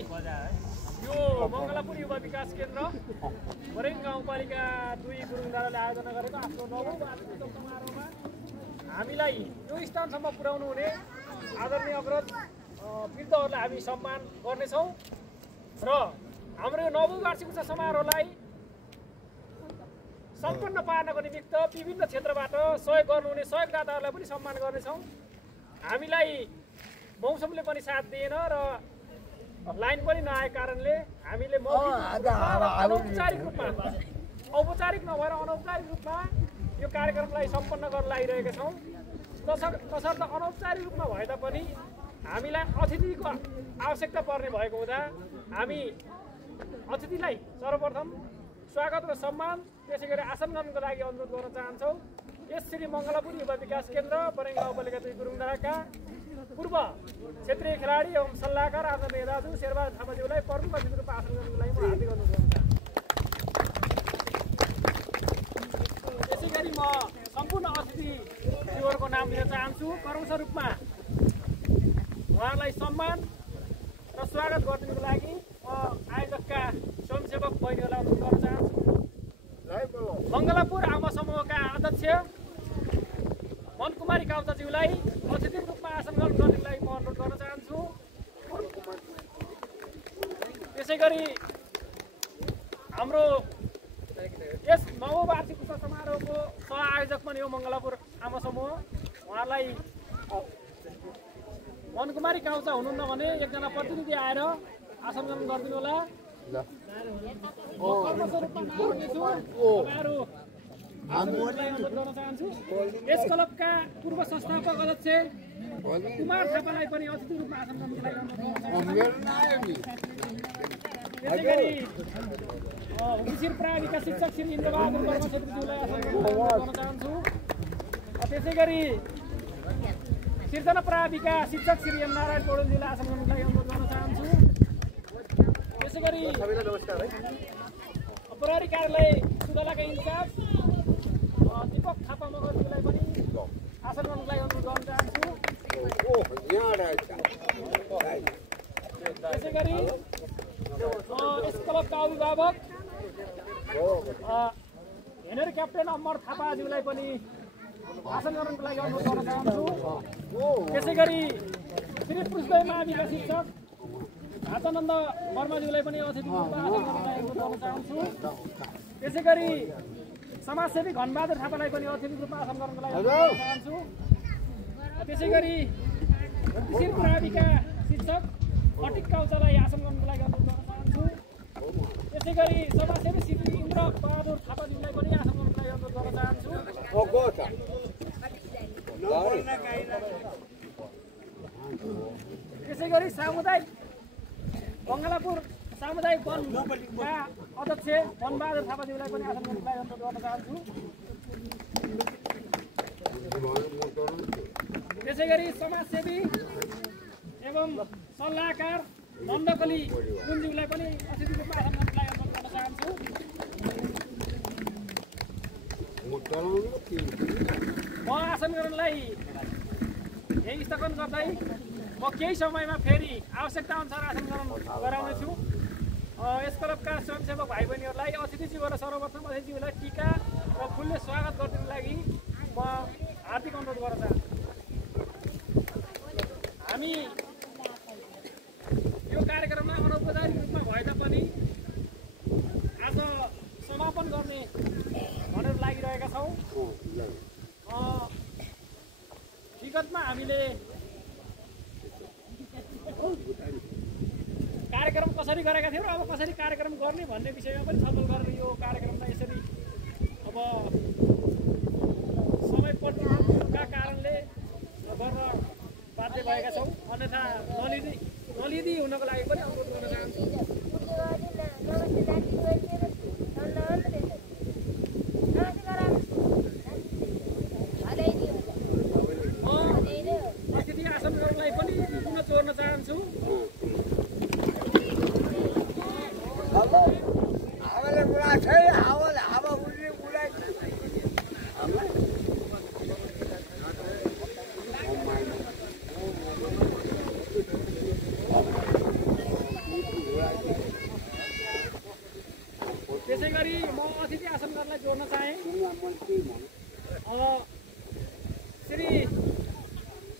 यो मङ्गलापुर युवा विकास केन्द्र बरेङ गाउँपालिका 2 गुरुङडाँडाले आयोजना गरेको आफ्नो 9औं वार्षिक समारोहमा हामीलाई यो स्थानसम्म पुर्याउनु हुने आदरणीय अग्रज वृद्धहरूलाई हामी सम्मान गर्नेछौँ र हाम्रो यो 9औं वार्षिक समारोहलाई सम्पन्न पार्नको निमित्त विभिन्न क्षेत्रबाट सहयोग गर्नुहुने सहयोगदाताहरूलाई पनि सम्मान गर्नेछौँ। हामीलाई मौसमले पनि साथ दिएन र लाइन पनि नआएको कारणले हामीले औपचारिक नभएर अनौपचारिक रूपमा यो कार्यक्रमलाई सम्पन्न गर्न लागिरहेका छौँ। तसर्थ अनौपचारिक रूपमा भए तापनि हामीलाई अतिथिको आवश्यकता पर्ने भएको हुँदा हामी अतिथिलाई सर्वप्रथम स्वागत र सम्मान त्यसै गरी आसन गर्नको लागि अनुरोध गर्न चाहन्छौँ। यस श्री मङ्गलापुर युवा विकास केन्द्र बरेङ गाउँपालिका 2 गुरुङडाँडाका पूर्व क्षेत्रीय खेलाडी एवं सल्लाहकार आदरणीय दाजु शेरबहादुर थापाज्यूलाई प्रमुख अतिथि रूपमा आसन गर्नको लागि म हार्दिक अनुरोध गर्न चाहन्छु। त्यसै गरी म सम्पूर्ण अतिथिज्यूहरूको नाम लिन चाहन्छु। क्रमशः रूपमा उहाँहरूलाई सम्मान र स्वागत गरिदिनुको लागि म आयोजकका स्वयंसेवक बहिनीहरूलाई अनुरोध गर्न चाहन्छु। मङ्गलापुर आमा समूहका अध्यक्ष मनकुमारी काउचाज्यूलाई अतिथिको रूपमा आसन ग्रहण गर्नको लागि म अनुरोध गर्न चाहन्छु। त्यसै गरी हाम्रो यस 9औं वार्षिक समारोहको सहआयोजक पनि हो मङ्गलापुर आमा समूह। उहाँलाई मनकुमारी काउचा हुनुहुन्न भने एकजना प्रतिनिधि आएर आसन ग्रहण गरिदिनु होला। यस क्लबका पूर्व संस्थापक अध्यक्ष कुमार थापालाई पनि अतिथि रूपमा आसन गर्नको लागि त्यसै गरी हुकुसिर प्राविका शिक्षक श्री इन्द्रबहादुर वर्मा छेत्रीज्यूलाई आसन गर्न चाहन्छु। त्यसै गरी सिर्जना प्राविका शिक्षक श्री एम नारायण पौडेलज्यूलाई आसन गर्नको लागि अनुरोध गर्न चाहन्छु। त्यसै गरी प्रहरी कार्यालय सुदलाका इन्चार्ज दीपक थापा मगरज्यूलाई पनि आसन गर्नको लागि अनुरोध गर्न चाहन्छु। त्यसै गरी यस क्लबका अभिभावक हेनरी क्याप्टेन अमर थापाज्यूलाई पनि आसन गर्नको लागि अनुरोध गर्न चाहन्छु। त्यसै गरी श्री पुष्पय माविका शिक्षक आचानन्द वर्माज्यूलाई पनि अतिथि रूपमा आसन गर्नको लागि अनुरोध गर्न चाहन्छु। त्यसै गरी समाजसेवी घनबहादुर थापालाई पनि अतिथि रूपमा आसन गर्नको लागि अनुरोध गर्न चाहन्छु। त्यसै गरी हुकुसिर प्राविका शिक्षक अटिक काउचालाई आसन गर्नको लागि अनुरोध गर्न चाहन्छु। त्यसै गरी समाजसेवी श्री इन्द्रबहादुर थापाज्यूलाई पनि आसन गर्नको लागि अनुरोध गर्न चाहन्छु। त्यसै गरी मङ्गलापुर सामुदायिक वनका अध्यक्ष वनबहादुर थापाज्यूलाई पनि आसन गर्नको लागि अनुरोध गर्न चाहन्छु। त्यसै गरी समाजसेवी एवं सल्लाहकार नन्दकली कुञ्ज्यूलाई पनि अतिथि रूपमा आसन गर्नको लागि अनुरोध गर्न चाहन्छु। म आसन ग्रहणलाई यही स्थगन गर्दै म केही समयमा फेरि आवश्यकता अनुसार आसन ग्रहण गराउनेछु। यस क्लबका स्वयंसेवक भाइ बहिनीहरूलाई अतिथिज्यू र सर्वप्रथम अतिथिज्यूलाई टीका र फुलले स्वागत गरिदिनुको लागि म हार्दिक अनुरोध गर्न चाहन्छु। हामी यो कार्यक्रममा अनौपचारिक रूपमा भए तापनि आज समापन गर्ने भनेर लागिरहेका छौँ। विगतमा हामीले कार्यक्रम कसरी गरेका थियौँ र अब कसरी कार्यक्रम गर्ने भन्ने विषयमा पनि छलफल गरेर यो कार्यक्रमलाई यसरी अब समय परिवर्तनका कारणले गर्न बाध्य भएका छौँ। अन्यथा नलिँदै हुनको लागि पनि अनुरोध गर्न चाहन्छु। अतिथि आसनहरूलाई पनि पुनः जोड्न चाहन्छु। जोड्न चाहे श्री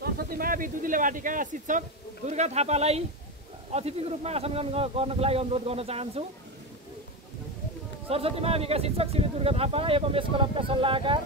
सरस्वती मावि दुधिले बाटिका शिक्षक दुर्गा थापालाई अतिथिको रूपमा आसन गर्नको लागि अनुरोध गर्न चाहन्छु। सरस्वती माविका शिक्षक श्री दुर्गा थापा एवं यस क्लबका सल्लाहकार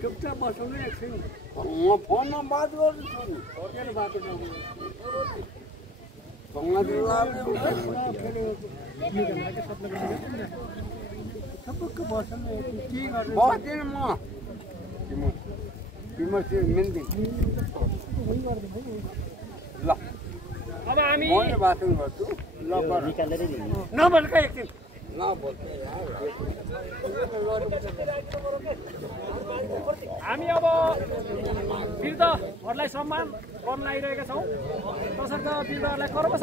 चुपचाप बस्नु एकछिन म फोनमा बात गर्छु नि के बात गर्नु सँगै दिलाले सबैको बस्नु के गर्नु बस्दिन म तिम्रो चाहिँ मिल्दै ल अब हामी म भाषण गर्छु ल निकालेरै दिनु नभन्का एकछिन हामी अब वृद्धहरूलाई सम्मान गर्न लागिरहेका छौँ। तसर्थ वृद्धहरूलाई कर्मश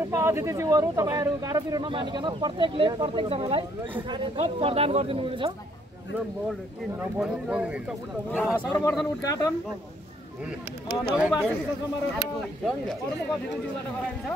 रूपमा अतिथिज्यूहरू तपाईँहरू गाह्रो पिरो नमानिकन प्रत्येकले प्रत्येकजनालाई कप प्रदान गरिदिनु हुनेछ। सर्वप्रथम उद्घाटन नववार्षिक समारोह प्रमुख अतिथिज्यूबाट गराइन्छ।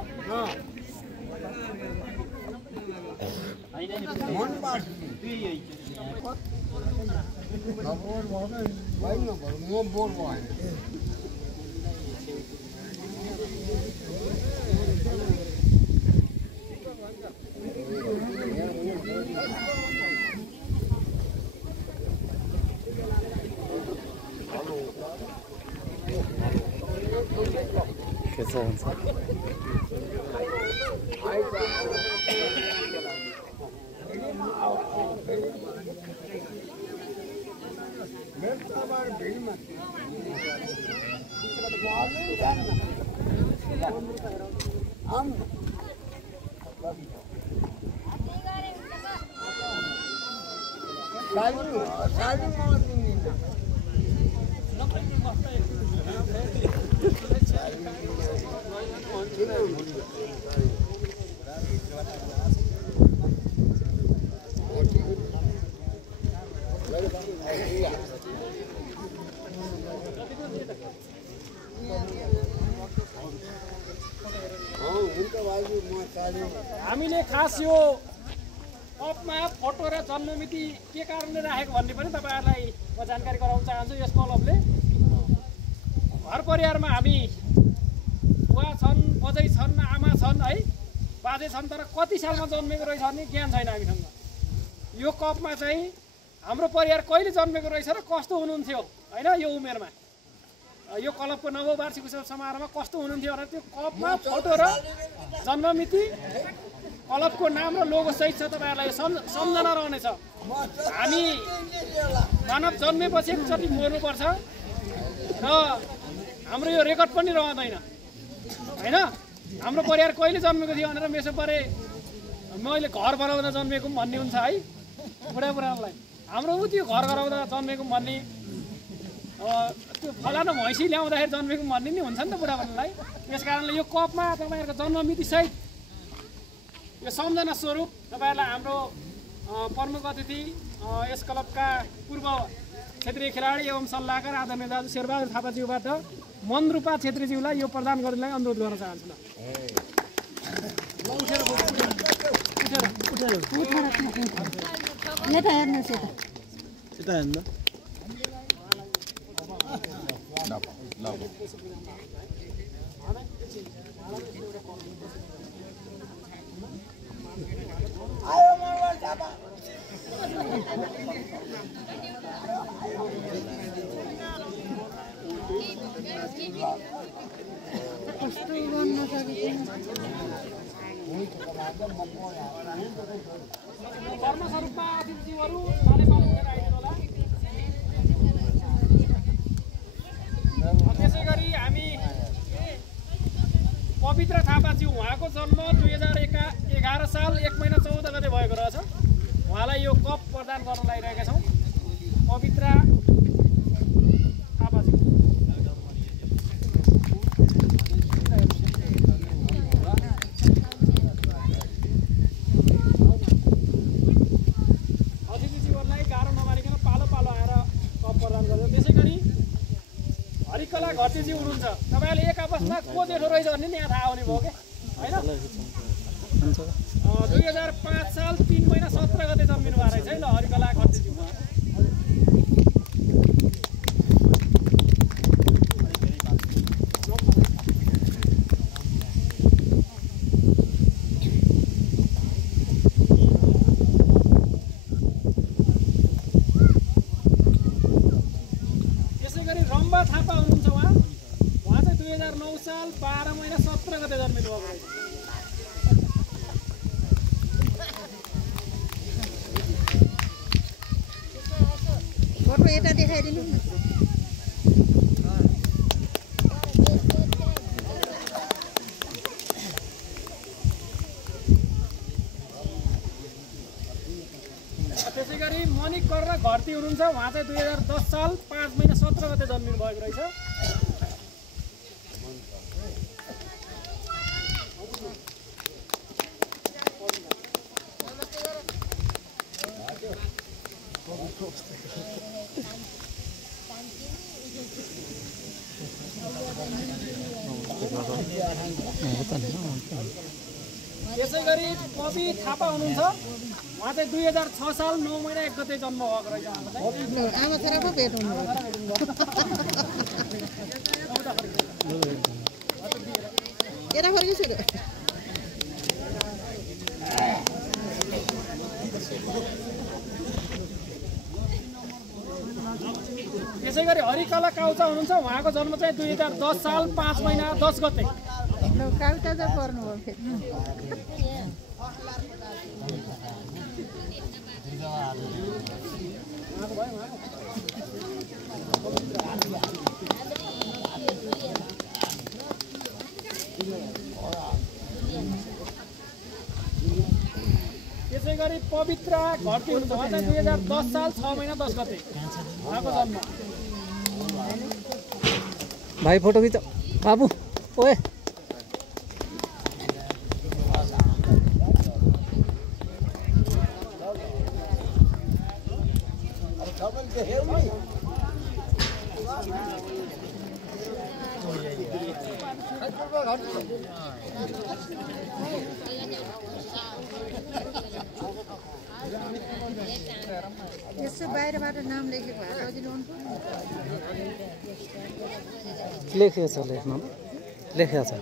हामीले खास यो कपमा फोटो र जन्ममिति के कारणले राखेको भन्ने पनि तपाईहरुलाई म जानकारी गराउन चाहन्छु। यस क्लबले घर परिवारमा हामी बुवा छन्, बजै छन्, आमा छन् है, बाजे छन्, तर कति सालमा जन्मेको रहेछ भन्ने ज्ञान छैन हामीसँग। यो कपमा चाहिँ हाम्रो परिवार कहिले जन्मेको रहेछ र कस्तो हुनुहुन्थ्यो हैन यो उमेरमा यो क्लबको 9औं वार्षिक उत्सव समारोहमा कस्तो हुनुहुन्थ्यो भने त्यो कपमा फोटो र जन्ममिति क्लबको नाम र लोगो सहित छ। तपाईहरुलाई सम्झना रहनेछ। हामी मानव जन्मेपछि एकचोटि मर्नुपर्छ र हाम्रो यो रेकर्ड पनि रहँदैन हैन। हाम्रो परिवार कहिले जन्मेको थियो भनेर मेसो परे मैले घर बनाउँदा जन्मेको भन्ने हुन्छ है बुढाबुढालाई। हाम्रो उ त्यो घर गराउँदा जन्मेको भन्ने त्यो फलाना भैँसी ल्याउँदाखेरि जन्मेको भन्ने नि हुन्छ नि त बुढाबुढालाई। त्यस कारणले यो कपमा तपाईहरुको जन्ममिति सहित यो सम्झना स्वरूप तपाईहरुलाई हाम्रो प्रमुख अतिथि यस क्लबका पूर्व क्षेत्रीय खेलाडी एवं सल्लाहकार आदरणीय दाजु शेरबहादुर थापाज्यूबाट मनरूपा छेत्रीज्यूलाई यो प्रदान गर्नलाई अनुरोध गर्न चाहन्छु। कर्मस्वरूपमा अतिथिज्यूहरू पाले उठेर आइदिनु होला। त्यसै गरी हामी पवित्र थापाज्यू उहाँको जन्म 2011 साल 1 महिना 14 गते भएको रहेछ। उहाँलाई यो कप प्रदान गर्न लागिरहेका छौँ। पवित्र थापाज्यू अतिथिज्यूहरूलाई गाह्रो नमानिकन पालो पालो आएर कप प्रदान गर्छ। त्यसै गरी हरिकला घरतीजी हुनुहुन्छ। तपाईहरुले एक आपसमा को जेठो रहेछ भन्ने नि यहाँ थाहा आउने भयो के हैन। 2005 साल 3 महिना 17 गते जन्मिनु भएको रहेछ है ल हरिकला घरतीजी। त्यसै गरी रम्बा थापा हुनुहुन्छ। उहाँ चाहिँ 2009 साल 12 महिना 17 गते जन्मिनु भएको रहेछ। फोटो यता देखाइदिनु न। त्यसै गरी मणिक गरेर घरती हुनुहुन्छ। उहाँ चाहिँ 2010 साल 5 महिना 17 गते जन्मिनु भएको रहेछ। त्यसै गरी पपी थापा हुनुहुन्छ। उहाँ चाहिँ 2006 साल 9 महिना 1 गते जन्म भएको रहेछ। आमा छोरा पो भेट हुनु केटा फर्किछु रे। त्यसै गरी हरिकला काउचा हुनुहुन्छ। उहाँको जन्म चाहिँ 2010 साल 5 महिना 10 गते। काउचा चाहिँ पर्नु हो फेरि। त्यसै गरी पवित्र घरती हुनुहुन्छ। उहाँ चाहिँ 2010 साल 6 महिना 10 गते उहाँको जन्म। भाइ फोटो खिच बाबु ओए। यसो बाहिरबाट नाम लेखेको भए सजिलो हुन्थ्यो। लेखेको छ लेख्नु लेखेको छ।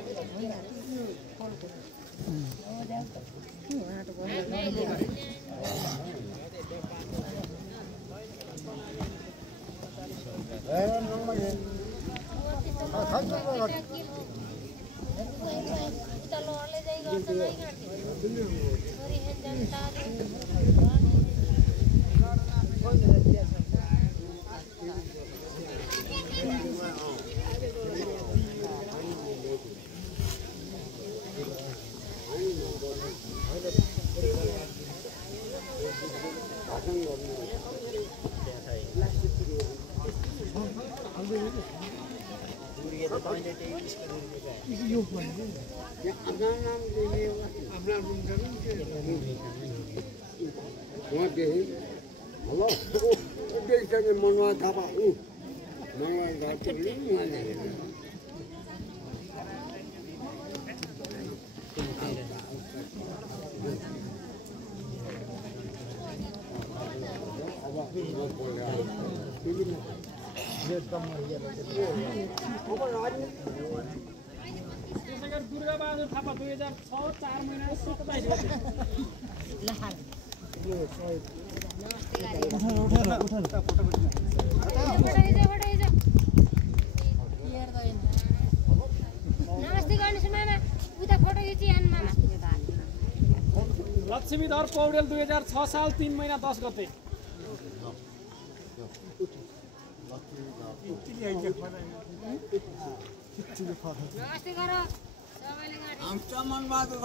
दुर्गाबहादुर थापा 2006 4 महिना 27 गते लक्ष्मीधर पौडेल 2006 साल 3 महिना 10 गते आमचा मनबहादुर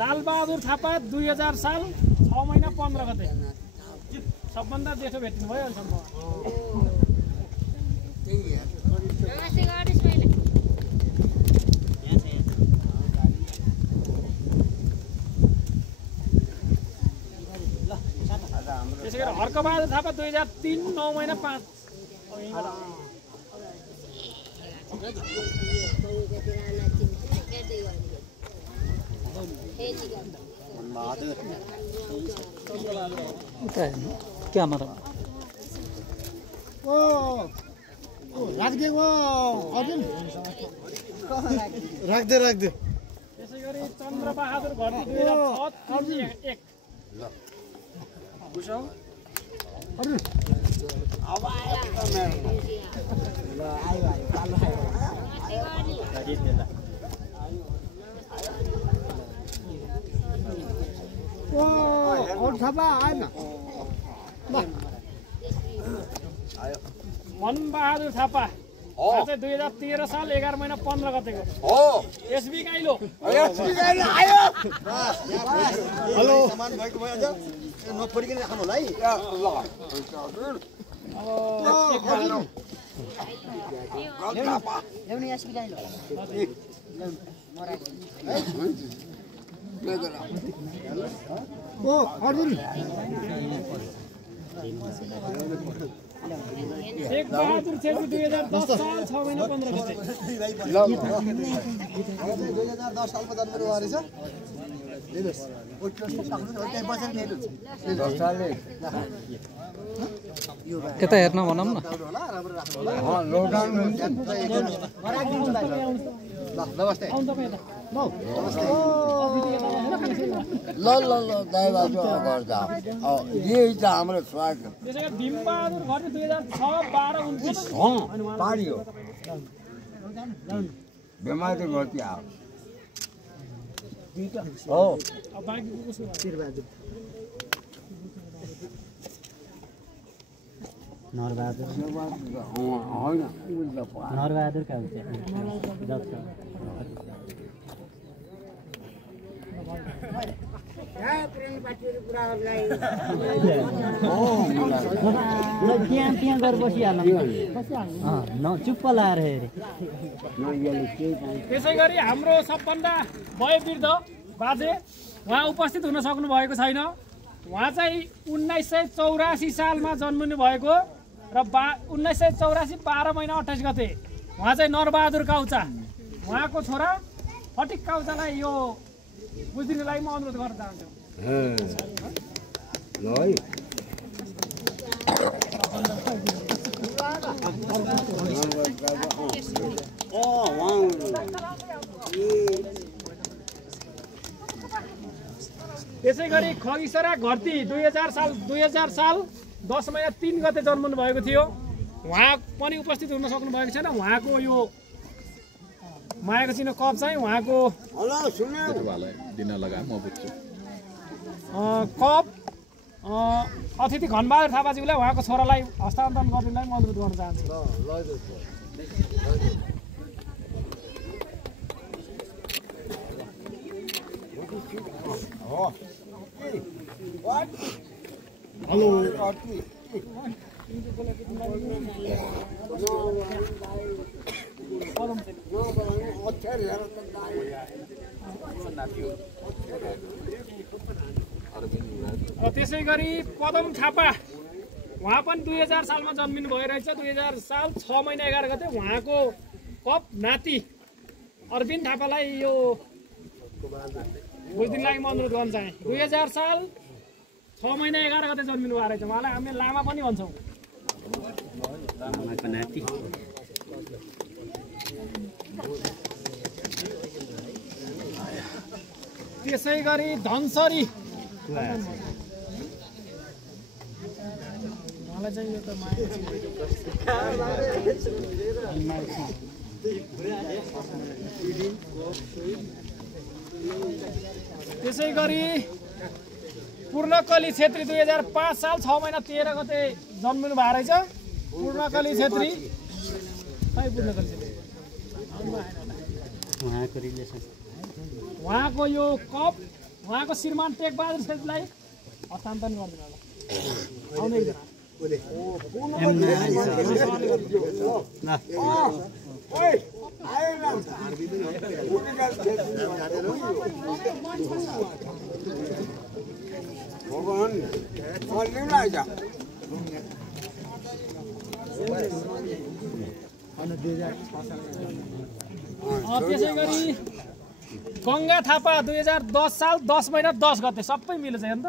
लालबहादुर थापा 2000 साल 6 महिना 15 गते सबभन्दा जेठो भेट्नु भयो अहिलेसम्म त्यसै गरी हर्कबहादुर थापा 2003 9 महिना 5 क्यामेरा राख्दे राख्दे त्यसै गरी चन्द्रबहादुर घरती 2006 1 बुझौ अब आयो मनबहादुर थापा चाहिँ 2013 साल 11 महिना 15 गतेको हो एसबी गाइलो आयो हेलो सामान भएको भयो अझ नपढिकन राख्नु होला है ल्याउने एसबी गाइलो ओ अर्जुन शेख बहादुर छेत्री 2010 साल 6 महिना 15 गते 2010 सालमा जन्मेर वारी छ दिनुस् यता हेर्न भनौँ न नमस्ते ल दाइबाजु घर जाऊ यही छ हाम्रो स्वागत त्यसै गरी भीमबहादुर घरती 2006 12 29 पारी हो बेमारी गर्थी आऊ हो अब बाँकी कसो नरबहादुर होइन नरबहादुर का हुन्छ त्यहाँ गएर बसिहाल्नु चुप्प लाएर हेरे त्यसै गरी हाम्रो सबभन्दा वयोवृद्ध बाजे उहाँ उपस्थित हुन सक्नु भएको छैन उहाँ चाहिँ 1984 सालमा जन्मिनु भएको र 1984 12 महिना 28 गते उहाँ चाहिँ नरबहादुर काउचा उहाँको छोरा फटिक काउचालाई यो बुझ्दिनलाई म अनुरोध गर्न चाहन्छु ल है त्यसै गरी खगिसरा घरती 2000 साल 10 महिना 3 गते जन्मनु भएको थियो। उहाँ पनि उपस्थित हुन सक्नु भएको छैन। उहाँको यो मायाको चिनो कप चाहिँ उहाँको कप अतिथि घनबहादुर थापाज्यूलाई उहाँको छोरालाई हस्तान्तरण गर्नलाई म अनुरोध गर्न चाहन्छु। त्यसै गरी पदम थापा उहाँ पनि 2000 सालमा जन्मिनु भइरहेछ। 2000 साल 6 महिना 11 गते उहाँको कप नाति अरविन्द थापालाई यो बुझ्दिन लागि म अनुरोध गर्न चाहे। 2000 साल 6 महिना 11 गते जन्मिनु भएको रहेछ। उहाँलाई हामीले लामा पनि भन्छौँ। त्यसै गरी धनसरी मलाई चाहिँ यो त त्यसै गरी पूर्णकली छेत्री 2005 साल 6 महिना 13 गते जन्मिनु भएको रहेछ। पूर्णकली छेत्री पूर्णकली छेत्री उहाँको यो कप उहाँको श्रीमान टेकबहादुर छेत्रीलाई हस्तान्तरण गरिदिनु होला। आउने एकजना त्यसै गरी गङ्गा थापा 2010 साल 10 महिना 10 गते सबै मिलेछ हेर्नु त।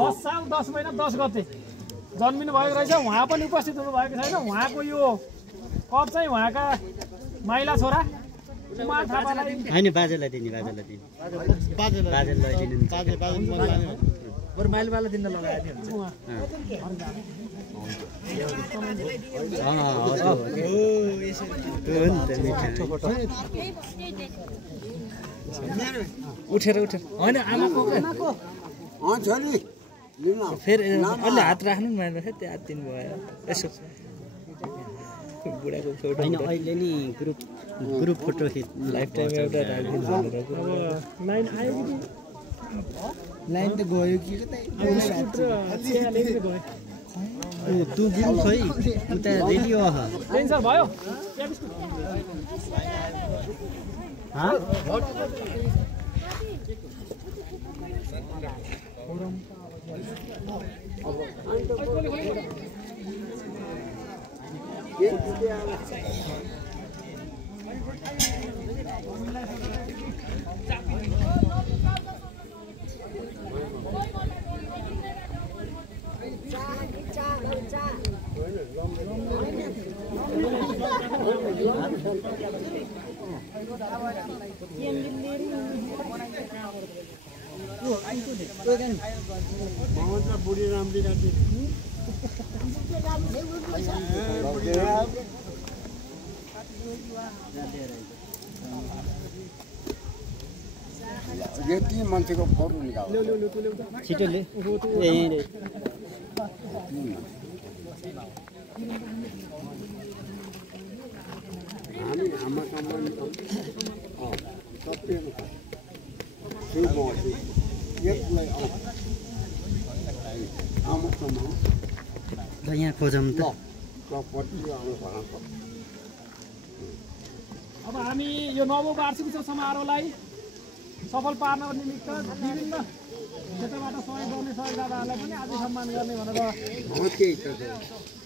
10 साल 10 महिना 10 गते जन्मिनु भएको रहेछ। उहाँ पनि उपस्थित हुनु भएको छैन। उहाँको यो कप चाहिँ उहाँका माइला छोरा कुमार थापालाई हैन बाजेलाई दिने बाजेलाई दिनु बरु माइलवाला दिन लगाइदिनु हुन्छ। उठेर होइन आमाको फेरि अलि हात राख्नु न त्यो हात दिनु भयो यसो बुढाको फोटो होइन अहिले नि ग्रुप फोटो खिच लाइफ टाइम एउटा राखिदिनु भनेर लाइन आयो कि लाइन त गयो कि कतै तँ दिनु खै उता रेडियो टेन्सन भयो बुढी राम्री राति यति मान्छेको फोटो निकाल्नु छिटो ले हामी आमा कमानी सबै यसलाई आमा कमाउँ र यहाँ खोजौँ त अब हामी यो नवौं वार्षिक उत्सव समारोहलाई सफल पार्न निमित्त विभिन्न क्षेत्रबाट सहयोग गर्ने सहयोगदाताहरूलाई पनि आज सम्मान गर्ने भनेर